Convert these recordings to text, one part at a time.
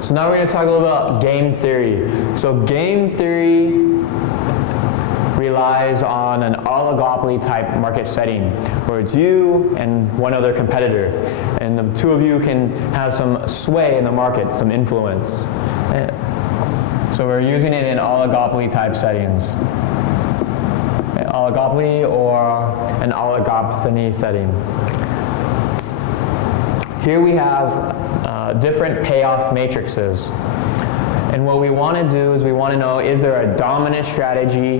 So now we're going to talk a little about game theory. So game theory relies on an oligopoly type market setting where it's you and one other competitor, and the two of you can have some sway in the market, some influence. So we're using it in oligopoly type settings. Oligopoly or an oligopsony setting. Here we have different payoff matrices. And what we want to do is we want to know, is there a dominant strategy?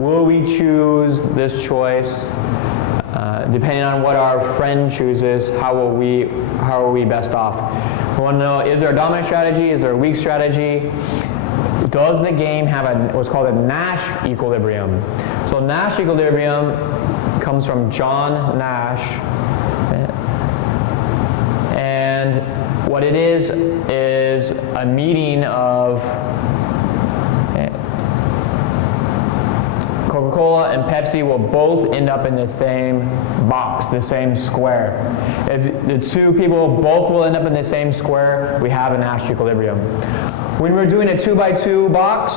Will we choose this choice? Depending on what our friend chooses, how are we best off? We want to know, is there a dominant strategy? Is there a weak strategy? Does the game have what's called a Nash equilibrium? So Nash equilibrium comes from John Nash. And what it is a meeting of Coca-Cola and Pepsi will both end up in the same box, the same square. If the two people both will end up in the same square, we have a Nash equilibrium. When we're doing a 2x2 box,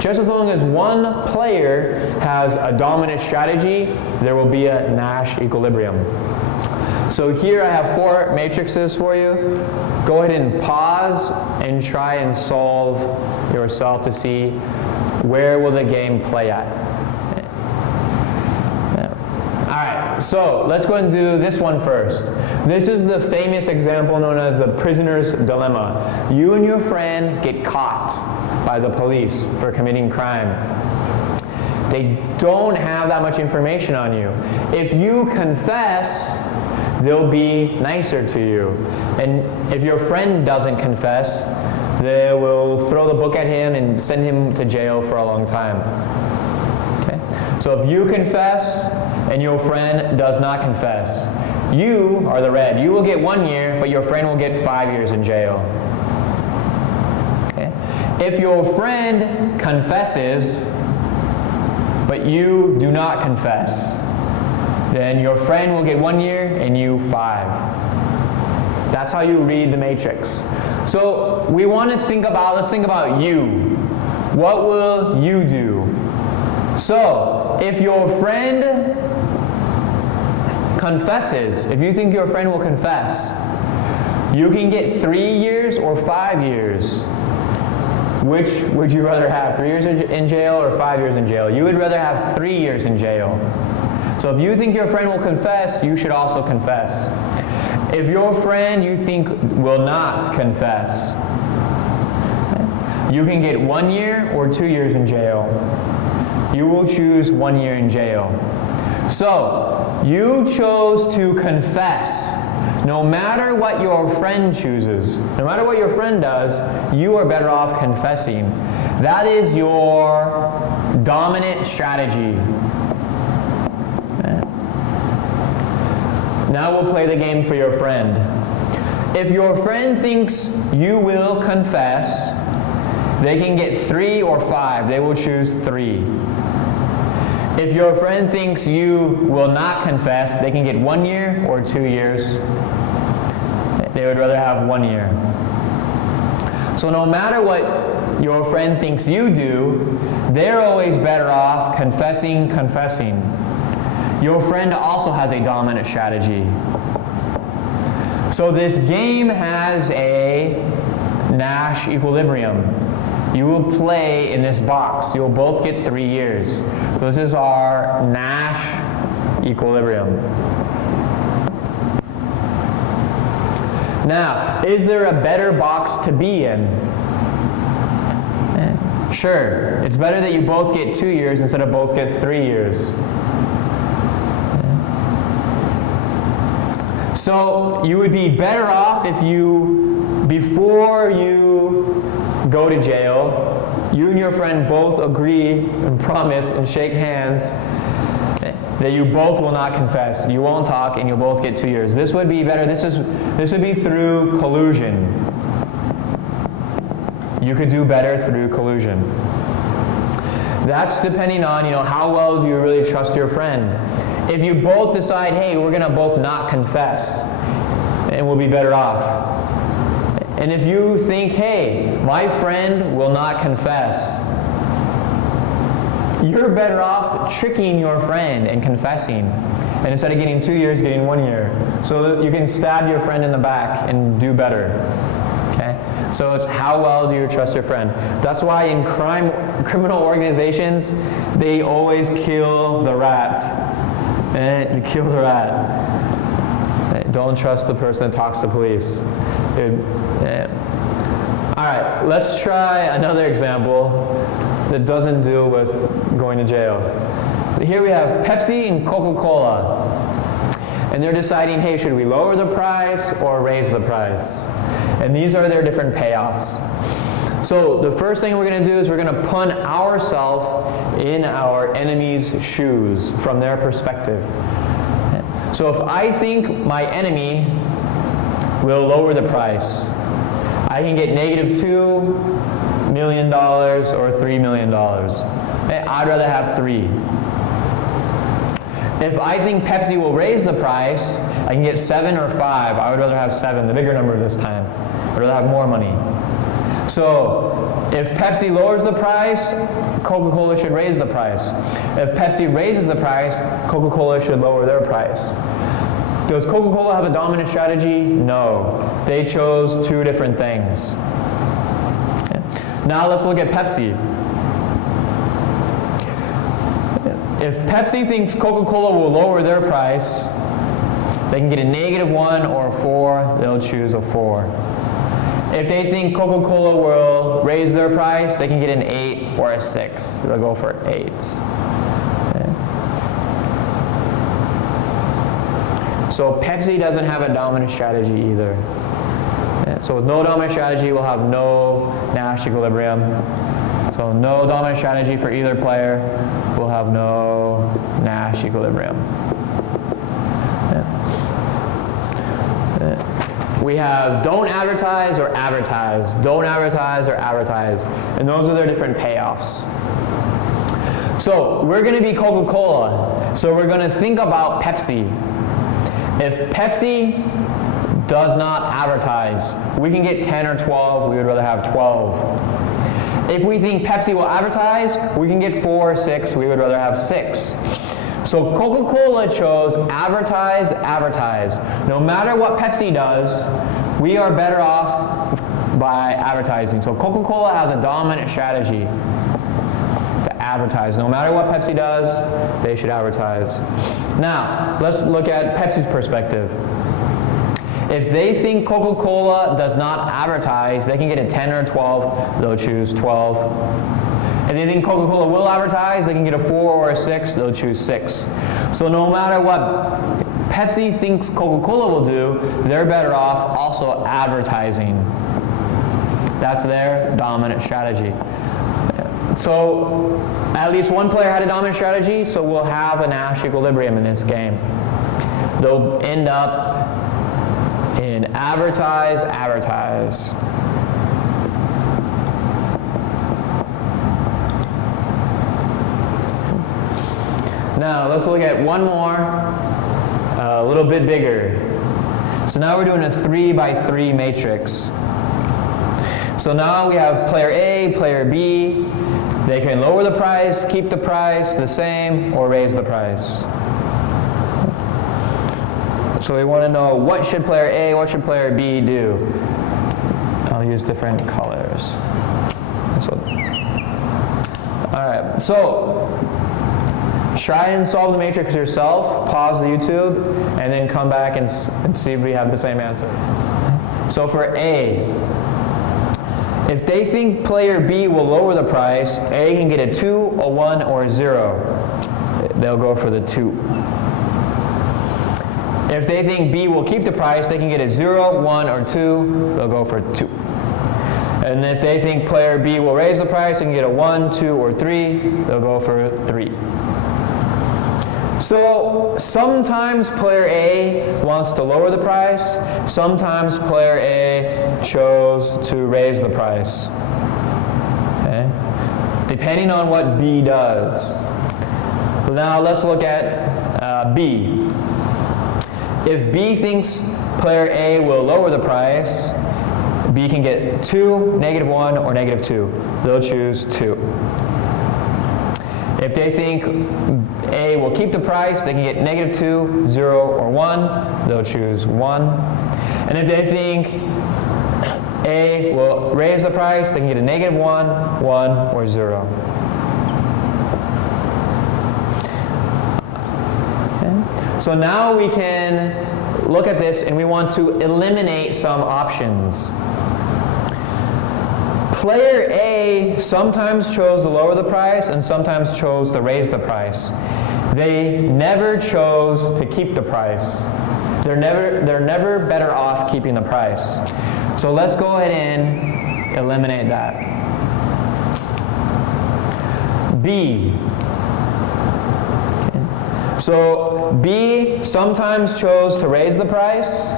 just as long as one player has a dominant strategy, there will be a Nash equilibrium. So here I have 4 matrices for you. Go ahead and pause and try and solve yourself to see where will the game play at. Alright, so let's go and do this one first. This is the famous example known as the prisoner's dilemma. You and your friend get caught by the police for committing crime. They don't have that much information on you. If you confess, they'll be nicer to you. And if your friend doesn't confess, they will throw the book at him and send him to jail for a long time. Okay? So if you confess and your friend does not confess, you are the red. You will get 1 year, but your friend will get 5 years in jail. Okay? If your friend confesses, but you do not confess, then your friend will get 1 year and you 5. That's how you read the matrix. So we want to let's think about you. What will you do? So if your friend confesses, if you think your friend will confess, you can get 3 years or 5 years. Which would you rather have, 3 years in jail or 5 years in jail? You would rather have 3 years in jail. So if you think your friend will confess, you should also confess. If your friend you think will not confess, you can get 1 year or 2 years in jail. You will choose 1 year in jail. So you chose to confess. No matter what your friend chooses, no matter what your friend does, you are better off confessing. That is your dominant strategy. Now we'll play the game for your friend. If your friend thinks you will confess, they can get 3 or 5. They will choose 3. If your friend thinks you will not confess, they can get 1 year or 2 years. They would rather have 1 year. So no matter what your friend thinks you do, they're always better off confessing. Your friend also has a dominant strategy. So this game has a Nash equilibrium. You will play in this box. You'll both get 3 years. So this is our Nash equilibrium. Now, is there a better box to be in? Sure. It's better that you both get 2 years instead of both get 3 years. So you would be better off if before you go to jail, you and your friend both agree and promise and shake hands that you both will not confess. You won't talk and you'll both get 2 years. This would be better. This would be through collusion. You could do better through collusion. That's depending on, how well do you really trust your friend. If you both decide, hey, we're going to both not confess, and we'll be better off. And if you think, hey, my friend will not confess, you're better off tricking your friend and confessing. And instead of getting 2 years, getting 1 year. So that you can stab your friend in the back and do better. Okay? So it's how well do you trust your friend? That's why in criminal organizations, they always kill the rat. You kill the rat. Don't trust the person that talks to police. All right, let's try another example that doesn't deal with going to jail. Here we have Pepsi and Coca-Cola. And they're deciding, hey, should we lower the price or raise the price? And these are their different payoffs. So the first thing we're going to do is we're going to put ourselves in our enemy's shoes from their perspective. So if I think my enemy will lower the price, I can get -$2 million or $3 million. I'd rather have 3. If I think Pepsi will raise the price, I can get 7 or 5. I would rather have 7, the bigger number this time. I'd rather have more money. So if Pepsi lowers the price, Coca-Cola should raise the price. If Pepsi raises the price, Coca-Cola should lower their price. Does Coca-Cola have a dominant strategy? No. They chose 2 different things. Now let's look at Pepsi. If Pepsi thinks Coca-Cola will lower their price, they can get a -1 or a 4, they'll choose a 4. If they think Coca-Cola will raise their price, they can get an 8 or a 6. They'll go for 8. Okay. So Pepsi doesn't have a dominant strategy either. So with no dominant strategy, we'll have no Nash equilibrium. So no dominant strategy for either player, we'll have no Nash equilibrium. We have don't advertise or advertise, don't advertise or advertise, and those are their different payoffs. So we're going to be Coca-Cola, so we're going to think about Pepsi. If Pepsi does not advertise, we can get 10 or 12, we would rather have 12. If we think Pepsi will advertise, we can get 4 or 6, we would rather have 6. So Coca-Cola chose advertise, advertise. No matter what Pepsi does, we are better off by advertising. So Coca-Cola has a dominant strategy to advertise. No matter what Pepsi does, they should advertise. Now, let's look at Pepsi's perspective. If they think Coca-Cola does not advertise, they can get a 10 or 12, they'll choose 12. If they think Coca-Cola will advertise, they can get a 4 or a 6, they'll choose 6. So no matter what Pepsi thinks Coca-Cola will do, they're better off also advertising. That's their dominant strategy. So at least one player had a dominant strategy, so we'll have a Nash equilibrium in this game. They'll end up in advertise, advertise. Now let's look at one more, a little bit bigger. So now we're doing a 3x3 matrix. So now we have player A, player B. They can lower the price, keep the price the same, or raise the price. So we want to know what should player A, what should player B do. I'll use different colors. Alright, so try and solve the matrix yourself, pause the YouTube, and then come back and see if we have the same answer. So for A, if they think player B will lower the price, A can get a 2, a 1, or a 0. They'll go for the 2. If they think B will keep the price, they can get a 0, 1, or 2. They'll go for 2. And if they think player B will raise the price, they can get a 1, 2, or 3. They'll go for 3. So sometimes player A wants to lower the price, sometimes player A chose to raise the price. Okay? Depending on what B does. So now let's look at B. If B thinks player A will lower the price, B B can get 2, -1, or -2. They'll choose 2. If they think A will keep the price, they can get -2, 0, or 1. They'll choose 1. And if they think A will raise the price, they can get a -1, 1, or 0. Okay. So now we can look at this and we want to eliminate some options. Player A sometimes chose to lower the price and sometimes chose to raise the price. They never chose to keep the price. They're never better off keeping the price. So let's go ahead and eliminate that. B. Okay. So B sometimes chose to raise the price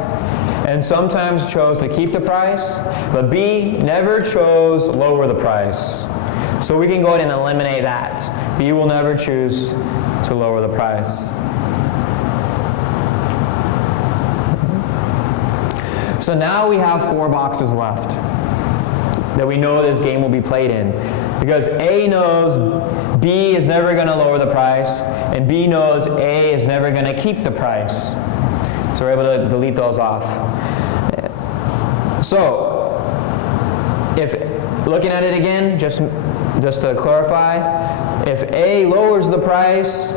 and sometimes chose to keep the price, but B never chose lower the price. So we can go ahead and eliminate that. B will never choose to lower the price. So now we have 4 boxes left that we know this game will be played in. Because A knows B is never going to lower the price, and B knows A is never going to keep the price. So we're able to delete those off. So, if looking at it again, just to clarify, if A lowers the price,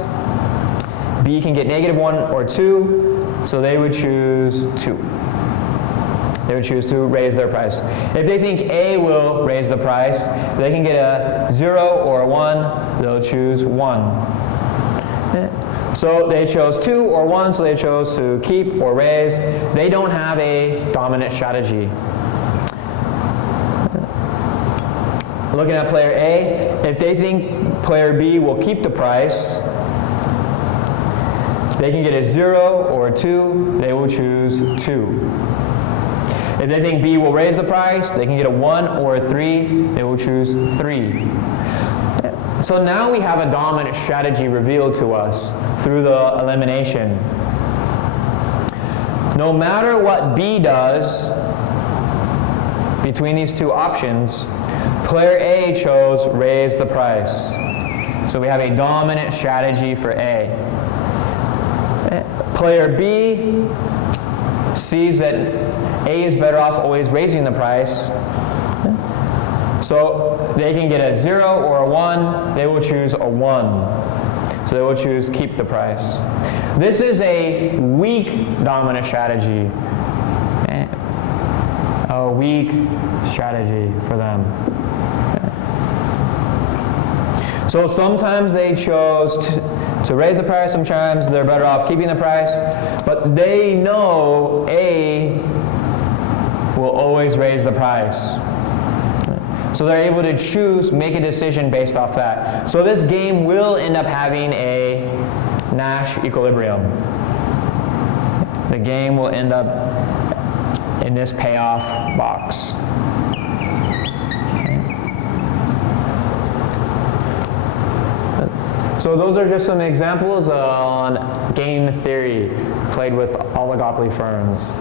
B can get -1 or 2, so they would choose 2. They would choose to raise their price. If they think A will raise the price, they can get a 0 or a 1, they'll choose 1. So they chose 2 or 1, so they chose to keep or raise. They don't have a dominant strategy. Looking at player A, if they think player B will keep the price, they can get a 0 or a 2, they will choose 2. If they think B will raise the price, they can get a 1 or a 3, they will choose 3. So now we have a dominant strategy revealed to us through the elimination. No matter what B does between these 2 options, player A chose raise the price. So we have a dominant strategy for A. Player B sees that A is better off always raising the price. So they can get a 0 or a 1, they will choose a 1. So they will choose keep the price. This is a weak dominant strategy. A weak strategy for them. So sometimes they chose to raise the price, sometimes they're better off keeping the price, but they know A will always raise the price. So they're able to choose, make a decision based off that. So this game will end up having a Nash Equilibrium. The game will end up in this payoff box. Okay. So those are just some examples on game theory played with oligopoly firms.